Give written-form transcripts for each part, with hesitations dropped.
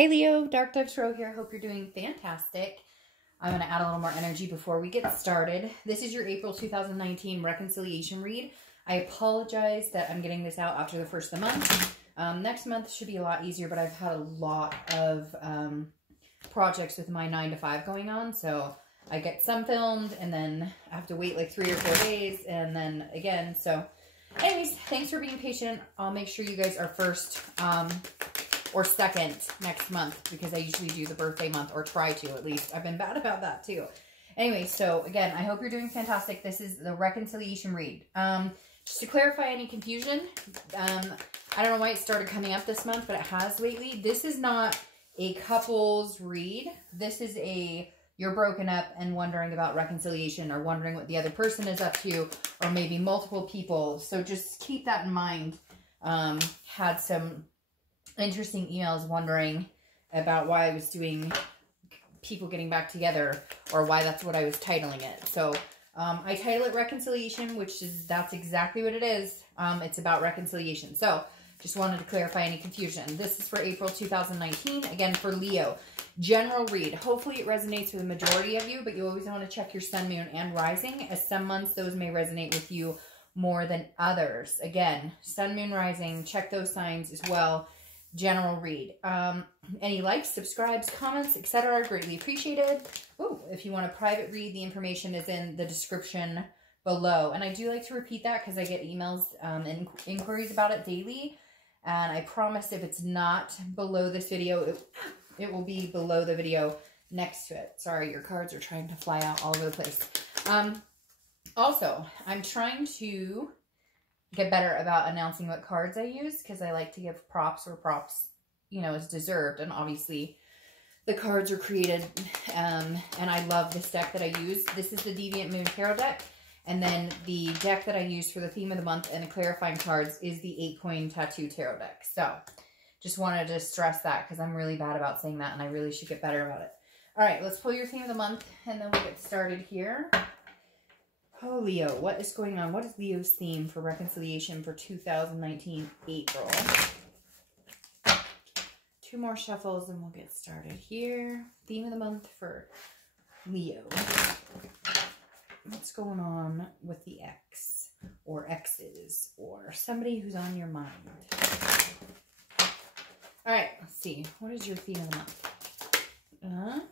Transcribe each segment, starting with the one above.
Hey Leo, Dark Dove Tarot here. Hope you're doing fantastic. I'm going to add a little more energy before we get started. This is your April 2019 reconciliation read. I apologize that I'm getting this out after the first of the month. Next month should be a lot easier, but I've had a lot of projects with my 9 to 5 going on. So I get some filmed and then I have to wait like 3 or 4 days and then again. So anyways, thanks for being patient. I'll make sure you guys are first or second next month because I usually do the birthday month, or try to at least. I've been bad about that too. Anyway, so again, I hope you're doing fantastic. This is the reconciliation read. Just to clarify any confusion, I don't know why it started coming up this month, but it has lately. This is not a couples read. This is a you're broken up and wondering about reconciliation, or wondering what the other person is up to, or maybe multiple people. So just keep that in mind. Had some interesting emails wondering about why I was doing people getting back together, or why that's what I was titling it. So I title it reconciliation, which is, that's exactly what it is. It's about reconciliation. So just wanted to clarify any confusion. This is for April 2019. Again, for Leo. General read. Hopefully it resonates with the majority of you, but you always want to check your sun, moon, and rising, as some months those may resonate with you more than others. Again, sun, moon, rising, check those signs as well. General read. Any likes, subscribes, comments, etc. are greatly appreciated. Ooh, if you want a private read, the information is in the description below. And I do like to repeat that because I get emails and inquiries about it daily. And I promise if it's not below this video, it will be below the video next to it. Sorry, your cards are trying to fly out all over the place. Also, I'm trying to get better about announcing what cards I use, because I like to give props where props, you know, is deserved. And obviously the cards are created, and I love this deck that I use. This is the Deviant Moon Tarot deck. And then the deck that I use for the theme of the month and the clarifying cards is the 8-Coin Tattoo Tarot deck. So just wanted to stress that because I'm really bad about saying that and I really should get better about it. All right, let's pull your theme of the month and then we'll get started here. Oh, Leo, what is going on? What is Leo's theme for reconciliation for 2019 April? 2 more shuffles and we'll get started here. Theme of the month for Leo. What's going on with the ex, or exes, or somebody who's on your mind? All right, let's see. What is your theme of the month?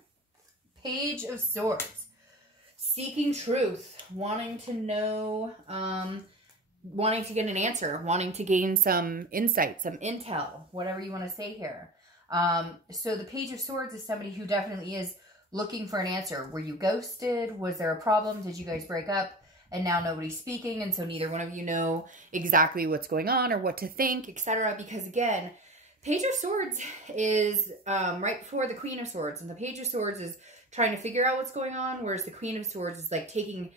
Page of Swords. Seeking truth, wanting to know, wanting to get an answer, wanting to gain some insight, some intel, whatever you want to say here. So the Page of Swords is somebody who definitely is looking for an answer. Were you ghosted? Was there a problem? Did you guys break up and now nobody's speaking, and so neither one of you know exactly what's going on or what to think, etc.? Because again, Page of Swords is right before the Queen of Swords, and the Page of Swords is trying to figure out what's going on, whereas the Queen of Swords is like taking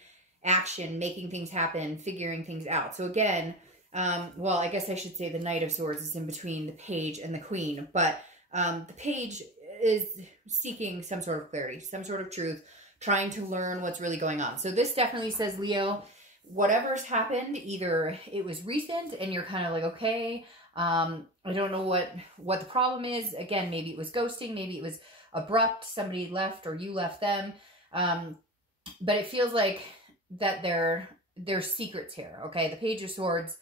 action, making things happen, figuring things out. So again, well, I guess I should say the Knight of Swords is in between the Page and the Queen, but the Page is seeking some sort of clarity, some sort of truth, trying to learn what's really going on. So this definitely says, Leo, whatever's happened, either it was recent and you're kind of like, okay, I don't know what the problem is. Again, maybe it was ghosting, maybe it was abrupt, somebody left or you left them. But it feels like that there's secrets here, okay? The Page of Swords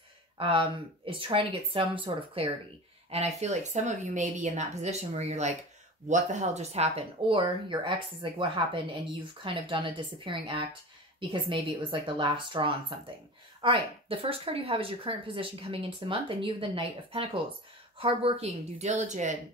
is trying to get some sort of clarity. And I feel like some of you may be in that position where you're like, what the hell just happened? Or your ex is like, what happened? And you've kind of done a disappearing act because maybe it was like the last straw on something. All right, the first card you have is your current position coming into the month, and you have the Knight of Pentacles. Hardworking, due diligent,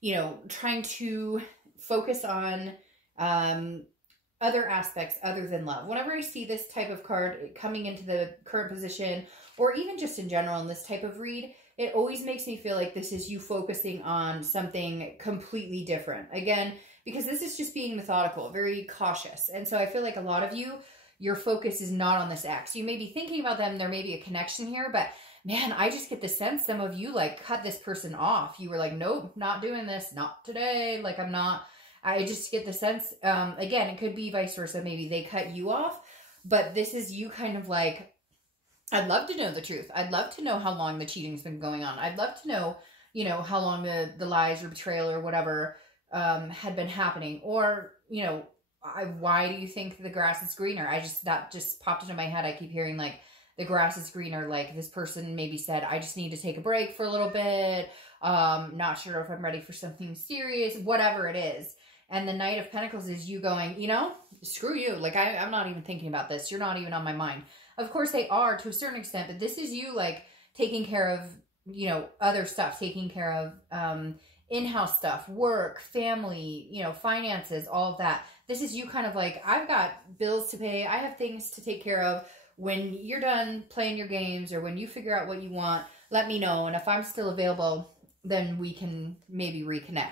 you know, trying to focus on other aspects other than love. Whenever I see this type of card coming into the current position, or even just in general in this type of read, it always makes me feel like this is you focusing on something completely different. Again, because this is just being methodical, very cautious. And so I feel like a lot of you, your focus is not on this ex. You may be thinking about them. There may be a connection here, but man, I just get the sense some of you like cut this person off. You were like, nope, not doing this. Not today. Like I just get the sense, again, it could be vice versa. Maybe they cut you off, but this is you kind of like, I'd love to know the truth. I'd love to know how long the cheating's been going on. I'd love to know, you know, how long the lies or betrayal or whatever had been happening. Or, you know, why do you think the grass is greener? That just popped into my head. I keep hearing like the grass is greener. Like this person maybe said, I just need to take a break for a little bit. Not sure if I'm ready for something serious, whatever it is. And the Knight of Pentacles is you going, you know, screw you. Like I'm not even thinking about this. You're not even on my mind. Of course they are to a certain extent, but this is you like taking care of, you know, other stuff, taking care of, in-house stuff, work, family, you know, finances, all of that. This is you kind of like, I've got bills to pay. I have things to take care of. When you're done playing your games or when you figure out what you want, let me know. And if I'm still available, then we can maybe reconnect.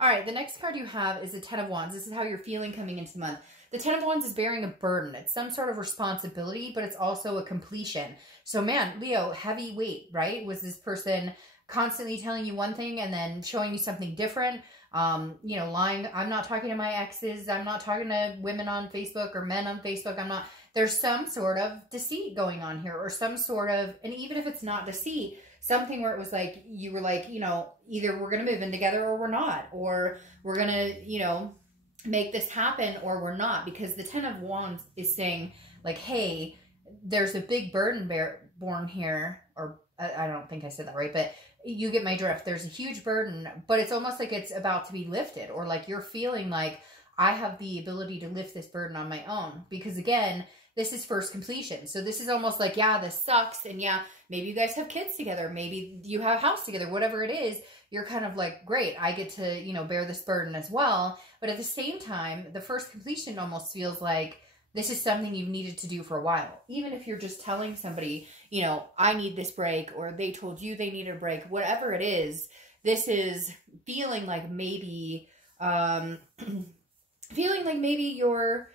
All right, the next card you have is the Ten of Wands. This is how you're feeling coming into the month. The Ten of Wands is bearing a burden. It's some sort of responsibility, but it's also a completion. So man, Leo, heavy weight, right? Was this person constantly telling you one thing and then showing you something different? You know, lying. I'm not talking to my exes. I'm not talking to women on Facebook or men on Facebook. There's some sort of deceit going on here, or some sort of, and even if it's not deceit, something where it was like, you were like, you know, either we're going to move in together or we're not, or we're going to, you know, make this happen or we're not. Because the Ten of Wands is saying like, hey, there's a big burden born here, or I don't think I said that right, but you get my drift. There's a huge burden, but it's almost like it's about to be lifted, or like you're feeling like I have the ability to lift this burden on my own. Because again, this is first completion. So this is almost like, yeah, this sucks. And yeah, maybe you guys have kids together. Maybe you have a house together, whatever it is. You're kind of like, great, I get to, you know, bear this burden as well. But at the same time, the first completion almost feels like this is something you've needed to do for a while. Even if you're just telling somebody, you know, I need this break, or they told you they needed a break, whatever it is, this is feeling like maybe, you're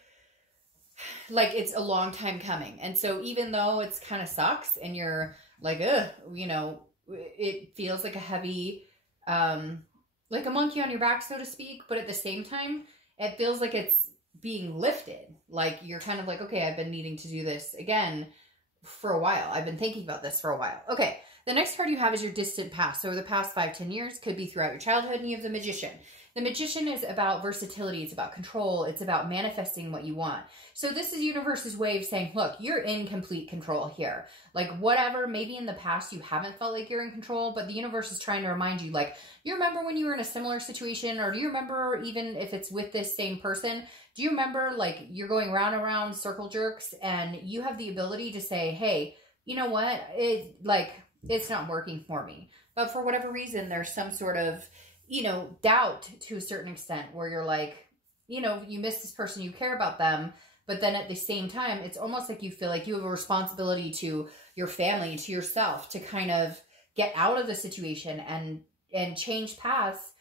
like, it's a long time coming. And so even though it's kind of sucks and you're like, ugh, you know, it feels like a heavy, like a monkey on your back, so to speak. But at the same time, it feels like it's being lifted. Like you're kind of like, okay, I've been needing to do this again for a while. I've been thinking about this for a while. Okay. The next card you have is your distant past. So the past 5-10 years, could be throughout your childhood, and you have the Magician. The Magician is about versatility. It's about control. It's about manifesting what you want. So this is universe's way of saying, look, you're in complete control here. Like whatever, maybe in the past you haven't felt like you're in control, but the universe is trying to remind you, like, you remember when you were in a similar situation, or do you remember, even if it's with this same person, do you remember like you're going round and round circle jerks, and you have the ability to say, hey, you know what? It's not working for me. But for whatever reason, there's some sort of, you know, doubt to a certain extent where you're like, you know, you miss this person, you care about them, but then at the same time, it's almost like you feel like you have a responsibility to your family, to yourself, to kind of get out of the situation and change paths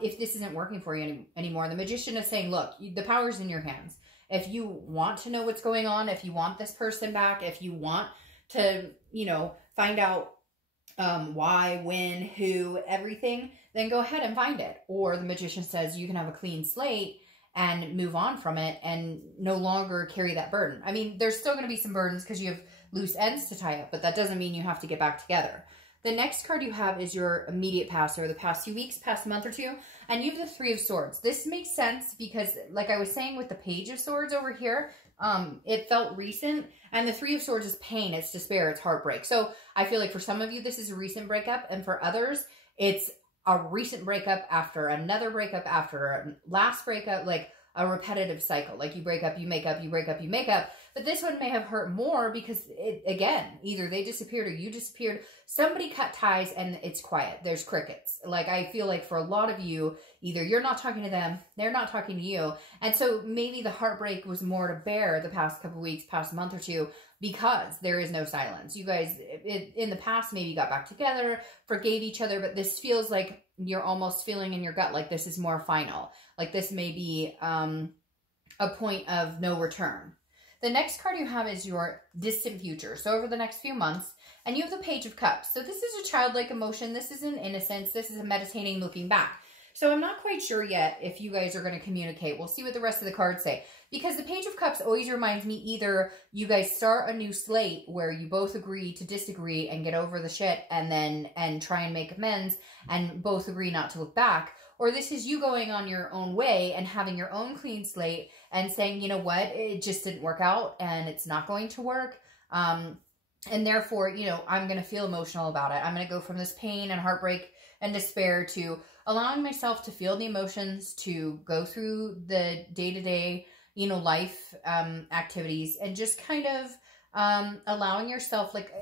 if this isn't working for you anymore. And the Magician is saying, look, the power's in your hands. If you want to know what's going on, if you want this person back, if you want to, you know, find out why, when, who, everything, then go ahead and find it. Or the Magician says you can have a clean slate and move on from it and no longer carry that burden. I mean, there's still going to be some burdens because you have loose ends to tie up, but that doesn't mean you have to get back together. The next card you have is your immediate past, or the past few weeks, past month or two, and you have the Three of Swords. This makes sense because, like I was saying with the Page of Swords over here, it felt recent, and the Three of Swords is pain, it's despair, it's heartbreak. So I feel like for some of you, this is a recent breakup, and for others, it's a recent breakup after another breakup after a last breakup, like a repetitive cycle. Like you break up, you make up, you break up, you make up. But this one may have hurt more because, again, either they disappeared or you disappeared. Somebody cut ties and it's quiet. There's crickets. Like I feel like for a lot of you, either you're not talking to them, they're not talking to you. And so maybe the heartbreak was more to bear the past couple weeks, past month or two, because there is no silence. You guys, in the past, maybe got back together, forgave each other, but this feels like you're almost feeling in your gut like this is more final. Like this may be a point of no return. The next card you have is your distant future. So over the next few months, and you have the Page of Cups. So this is a childlike emotion. This is an innocence. This is a meditating, looking back. So I'm not quite sure yet if you guys are going to communicate. We'll see what the rest of the cards say. Because the Page of Cups always reminds me either you guys start a new slate where you both agree to disagree and get over the shit and try and make amends and both agree not to look back. Or this is you going on your own way and having your own clean slate and saying, you know what, it just didn't work out and it's not going to work. And therefore, you know, I'm going to feel emotional about it. I'm going to go from this pain and heartbreak and despair to allowing myself to feel the emotions, to go through the day-to-day, you know, life activities, and just kind of allowing yourself like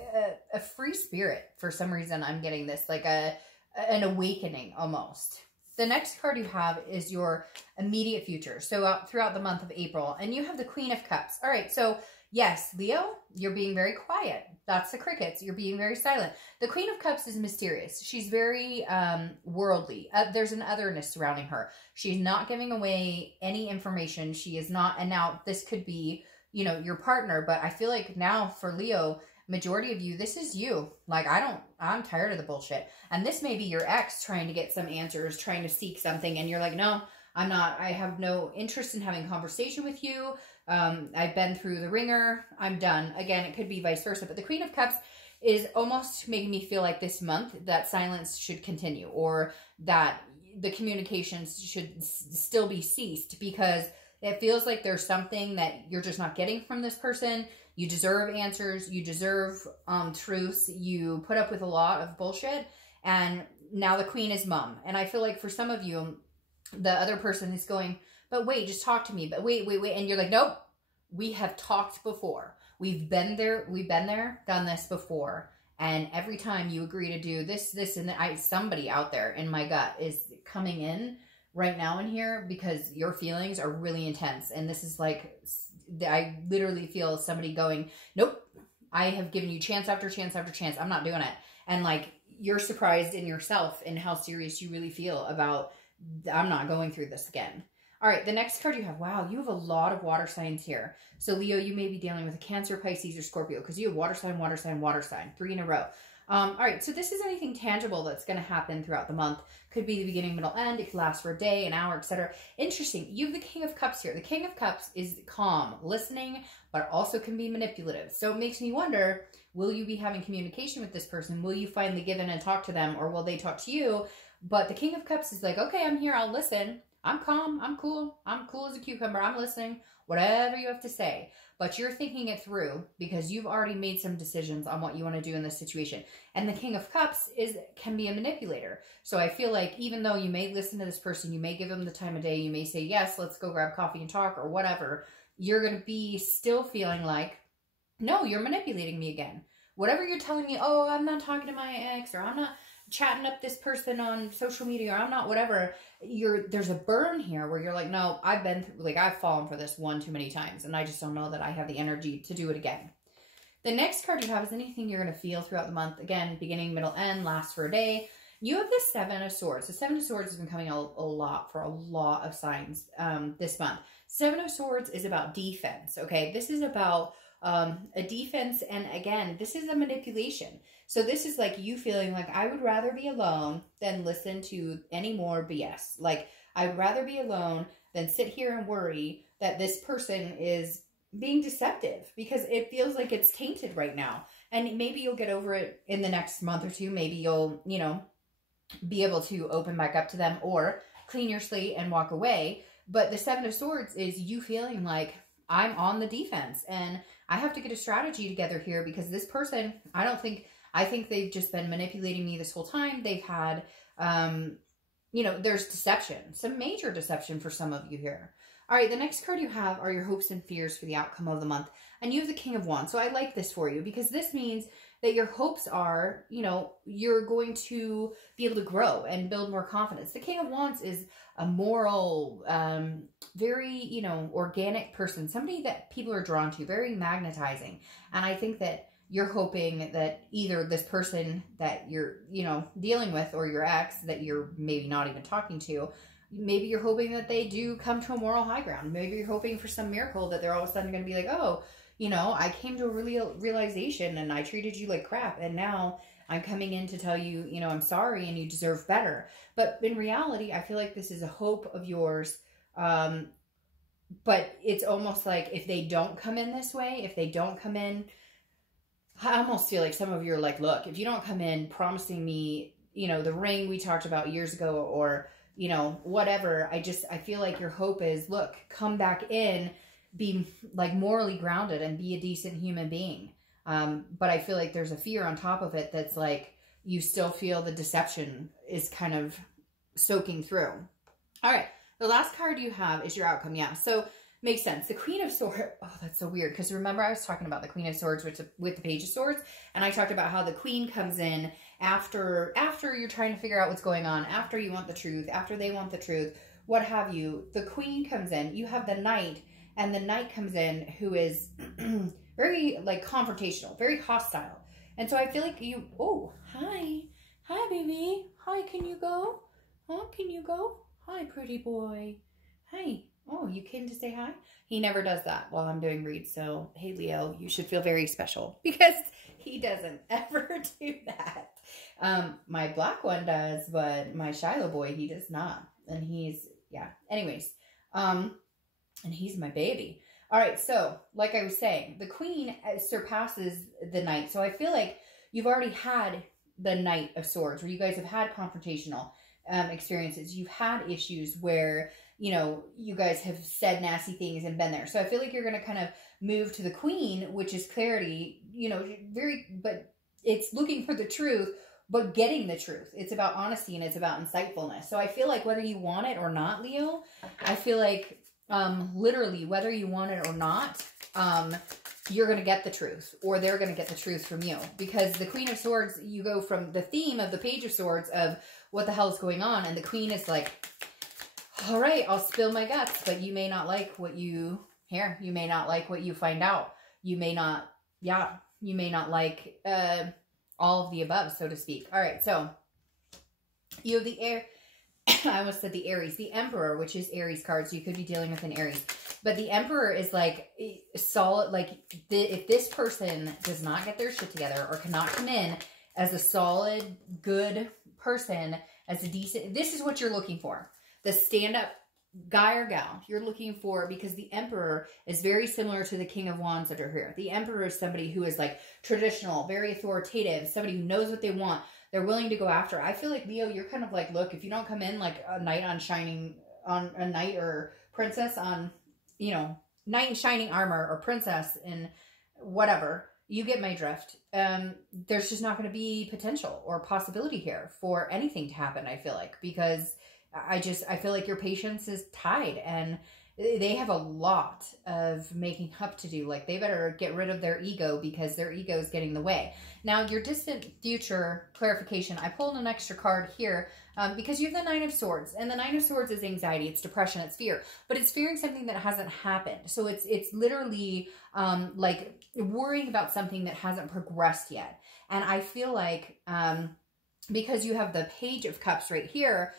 a free spirit. For some reason, I'm getting this, like an awakening almost. The next card you have is your immediate future. So throughout the month of April, and you have the Queen of Cups. All right, so yes, Leo, you're being very quiet. That's the crickets. You're being very silent. The Queen of Cups is mysterious. She's very worldly. There's an otherness surrounding her. She's not giving away any information. She is not. And now this could be, you know, your partner. But I feel like now for Leo, majority of you, this is you. Like, I'm tired of the bullshit. And this may be your ex trying to get some answers, trying to seek something. And you're like, no, I'm not. I have no interest in having a conversation with you. I've been through the ringer. I'm done. Again, it could be vice versa. But the Queen of Cups is almost making me feel like this month that silence should continue, or that the communications should still be ceased, because it feels like there's something that you're just not getting from this person. You deserve answers. You deserve truths. You put up with a lot of bullshit. And now the Queen is mum. And I feel like for some of you, the other person is going, but wait, just talk to me. But wait. And you're like, nope, we have talked before. We've been there, done this before. And every time you agree to do this, and somebody out there in my gut is coming in right now in here because your feelings are really intense. And this is like, I literally feel somebody going, nope, I have given you chance after chance after chance. I'm not doing it. And like, you're surprised in yourself and how serious you really feel about, I'm not going through this again. All right, the next card you have, wow, you have a lot of water signs here. So Leo, you may be dealing with a Cancer, Pisces, or Scorpio, because you have water sign, water sign, water sign, 3 in a row. All right, so this is anything tangible that's going to happen throughout the month. Could be the beginning, middle, end. It could last for a day, an hour, etc. Interesting. You have the King of Cups here. The King of Cups is calm, listening, but also can be manipulative. So it makes me wonder, will you be having communication with this person? Will you finally give in and talk to them, or will they talk to you? But the King of Cups is like, okay, I'm here. I'll listen. I'm calm. I'm cool. I'm cool as a cucumber. I'm listening. Whatever you have to say. But you're thinking it through because you've already made some decisions on what you want to do in this situation. And the King of Cups can be a manipulator. So I feel like even though you may listen to this person, you may give them the time of day, you may say, yes, let's go grab coffee and talk or whatever, you're going to be still feeling like, no, you're manipulating me again. Whatever you're telling me, oh, I'm not talking to my ex, or I'm not chatting up this person on social media, or I'm not whatever, there's a burn here where you're like, no, I've fallen for this one too many times, and I just don't know that I have the energy to do it again. The next card you have is anything you're going to feel throughout the month. Again, beginning, middle, end, lasts for a day. You have the 7 of Swords. The 7 of Swords has been coming a lot for a lot of signs this month. 7 of Swords is about defense, okay? This is about a defense, and again, this is a manipulation. So this is like you feeling like, I would rather be alone than listen to any more BS. Like, I'd rather be alone than sit here and worry that this person is being deceptive, because it feels like it's tainted right now. And maybe you'll get over it in the next month or two. Maybe you'll, be able to open back up to them or clean your slate and walk away. But the 7 of Swords is you feeling like, I'm on the defense and I have to get a strategy together here, because this person, I think they've just been manipulating me this whole time. They've had, there's deception, some major deception for some of you here. All right, the next card you have are your hopes and fears for the outcome of the month. And you have the King of Wands. So I like this for you, because this means that your hopes are, you're going to be able to grow and build more confidence. The King of Wands is a moral, very, organic person, somebody that people are drawn to, very magnetizing. And I think that you're hoping that either this person that you're, dealing with, or your ex that you're maybe not even talking to, maybe you're hoping that they do come to a moral high ground. Maybe you're hoping for some miracle that they're all of a sudden going to be like, oh, I came to a realization and I treated you like crap. And now I'm coming in to tell you, you know, I'm sorry and you deserve better. But in reality, I feel like this is a hope of yours. But it's almost like if they don't come in this way, if they don't come in, I almost feel like some of you are like, look, if you don't come in promising me, you know, the ring we talked about years ago, or, you know, whatever, I feel like your hope is, look, come back in, be like morally grounded and be a decent human being. But I feel like there's a fear on top of it that's like, you still feel the deception is kind of soaking through. All right. The last card you have is your outcome. Yeah. So makes sense. The Queen of Swords. Oh, that's so weird. Because remember I was talking about the Queen of Swords with the Page of Swords. And I talked about how the Queen comes in after you're trying to figure out what's going on, after you want the truth, after they want the truth, what have you. The Queen comes in. You have the Knight, and the Knight comes in who is very like confrontational, very hostile. And so I feel like you, oh, hi. Hi, baby. Hi, can you go? Huh? Can you go? Hi, pretty boy. Hi. Oh, you came to say hi? He never does that while I'm doing reads. So, hey, Leo, you should feel very special because he doesn't ever do that. My black one does, but my Shiloh boy, he does not. And he's, yeah. Anyways, and he's my baby. All right. So, like I was saying, the Queen surpasses the Knight. So I feel like you've already had the Knight of Swords, where you guys have had confrontational experiences. You've had issues where, you know, you guys have said nasty things and been there. So I feel like you're going to kind of move to the Queen, which is clarity, you know, but it's looking for the truth, but getting the truth. It's about honesty and it's about insightfulness. So I feel like whether you want it or not, Leo, I feel like literally whether you want it or not, you're going to get the truth, or they're going to get the truth from you. Because the Queen of Swords, you go from the theme of the Page of Swords of what the hell is going on, and the Queen is like, all right, I'll spill my guts, but you may not like what you hear. You may not like what you find out. You may not, yeah, you may not like all of the above, so to speak. All right, so you have the air. I almost said the Aries, the Emperor, which is Aries card, so you could be dealing with an Aries. But the Emperor is like solid, like if this person does not get their shit together or cannot come in as a solid, good person, as a decent, this is what you're looking for. The stand-up guy or gal you're looking for, because the Emperor is very similar to the King of Wands that are here. The Emperor is somebody who is like traditional, very authoritative, somebody who knows what they want. They're willing to go after. I feel like, Leo, you're kind of like, look, if you don't come in like a knight on a knight or princess on, you know, knight in shining armor or princess in whatever, you get my drift. There's just not going to be potential or possibility here for anything to happen, I feel like, because I feel like your patience is tied and they have a lot of making up to do. Like, they better get rid of their ego because their ego is getting in the way. Now, your distant future clarification, I pulled an extra card here because you have the Nine of Swords. And the Nine of Swords is anxiety, it's depression, it's fear. But it's fearing something that hasn't happened. So it's literally like worrying about something that hasn't progressed yet. And I feel like because you have the Page of Cups right here,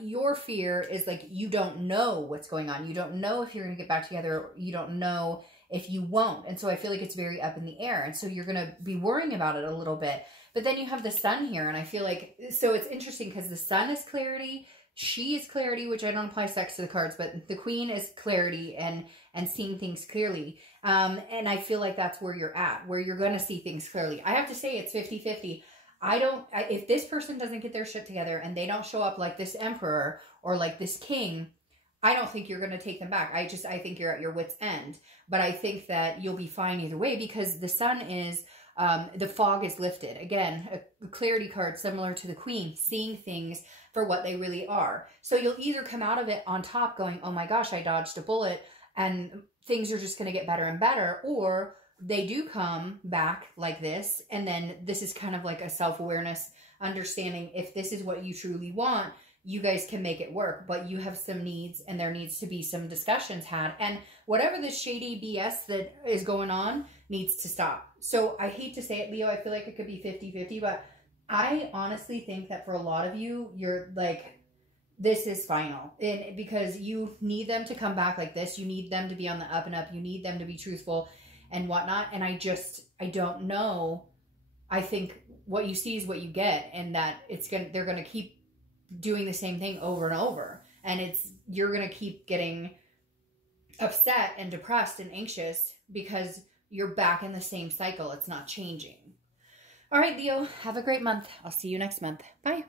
your fear is like, you don't know what's going on. You don't know if you're going to get back together. You don't know if you won't. And so I feel like it's very up in the air. And so you're going to be worrying about it a little bit. But then you have the Sun here. And I feel like, so it's interesting because the Sun is clarity. She is clarity, which I don't apply sex to the cards, but the Queen is clarity and seeing things clearly. And I feel like that's where you're at, where you're going to see things clearly. I have to say it's 50-50. If this person doesn't get their shit together and they don't show up like this Emperor or like this King, I don't think you're going to take them back. I think you're at your wit's end. But I think that you'll be fine either way because the Sun is, the fog is lifted. Again, a clarity card similar to the Queen, seeing things for what they really are. So you'll either come out of it on top going, oh my gosh, I dodged a bullet and things are just going to get better and better, or they do come back like this, and then this is kind of like a self-awareness, understanding if this is what you truly want, you guys can make it work, but you have some needs, and there needs to be some discussions had, and whatever the shady BS that is going on needs to stop. So I hate to say it, Leo, I feel like it could be 50-50, but I honestly think that for a lot of you, you're like, this is final, and because you need them to come back like this, you need them to be on the up and up, you need them to be truthful and whatnot. And I don't know. I think what you see is what you get, and that they're going to keep doing the same thing over and over. And you're going to keep getting upset and depressed and anxious because you're back in the same cycle. It's not changing. All right, Leo, have a great month. I'll see you next month. Bye.